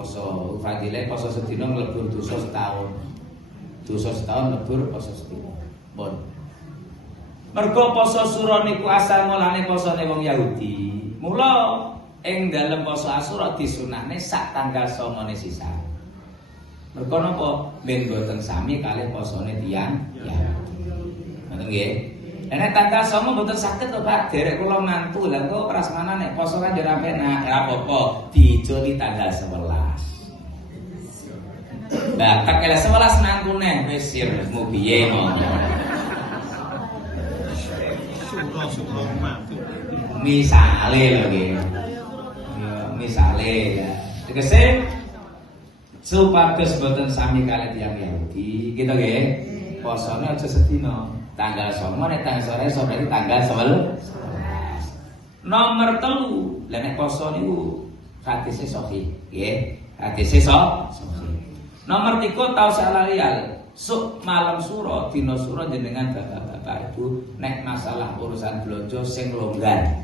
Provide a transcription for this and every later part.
poso fadilah poso sedina mlebur dosa setahun. Dosa setahun mlebur poso sedina. Pun. Mergo poso Suro niku asal mulane posone wong Yahudi. Mula ing dalem poso Asyura disunahne sak tanggal 9 sisa. Mergo napa ben boten sami kalih posone tiyang Yahudi. Ngoten nggih. Nek tanggal 9 mboten saged to Pak, derek kula mantu lha kok prasmanane poso kan yo ra penak, ya apa-apa dijoli tanggal 11. Lah tak kala 11 mantune wis sir mu piye ngono. Syukur mantu. Misale lho nggih. Ya misale ya. Tegese supados boten sami kalih tiyang Yahudi, gitu nggih. Posone aja sedina. Tanggal 9 nek tanggal sore berarti tanggal 11. Nomor 3, lha nek poso niku hadise sahih, nggih. Hadise sahih. Nomor 3 taus alalial. Suk malam suro dina suro jenengan bapak-bapak ibu nek masalah urusan blonjo sing longgar.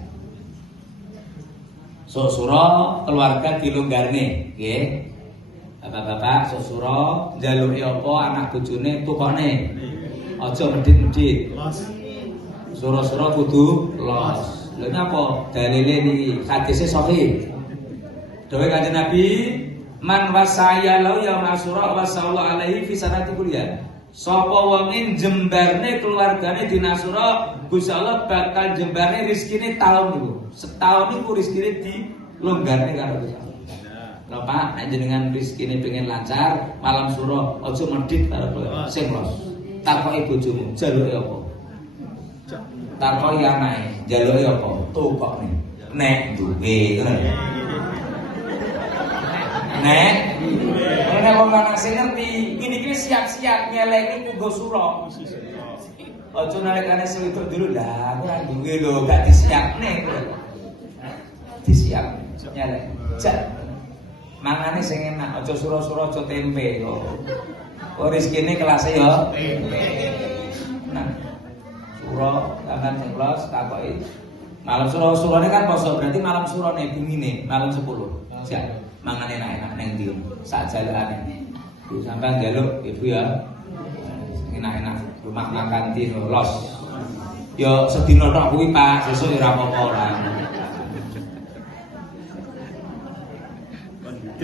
Suk suro keluarga dilonggarne, nggih. Bapak-bapak suk suro njaluki apa anak bojone tukone. Aja medhit-medhit. Suro-suro kudu los. Lha napa dalile niki? Hadise sahih. Dawuh Kanjeng Nabi, man wasaya lau ya Asyura wa sallallahu alaihi fi sanati kuliah. Sapa wong jembarne keluargane dina Asyura, Gusti Allah bakal jembarne rezekine taun niku. Setahun niku rezekine dilonggarne karo Gusti Allah. Lho Pak, nek jenengan rezekine pengen lancar, malam suro aja medhit karo sing los. Takoki bojomu, jaluke apa? Takoki anake, jaluke apa? Tukokne. Nek duwe, ngono. Nek nek wong lanang sing ngerti, iki siap-siap nyeleki nggo sura. Aja nalikane sing wedok dulu lah, ora duwe lho, gak disiapne kuwi. Disiap nyelek. Jak. Mangane sing enak, aja sura-sura aja tempe kok. Oh rezekine kelas ya. Nah. Sura tangan ceklos takoki. Malam sura-surane kan poso, berarti malam surane bumine malam 10. Jak. Mangan enak-enak neng ndi sak jalukane. Ibu sampean njaluk ibu ya. Enak-enak rumah makan di los. Ya sedina tok kuwi Pak, sesuk ora apa-apa ora.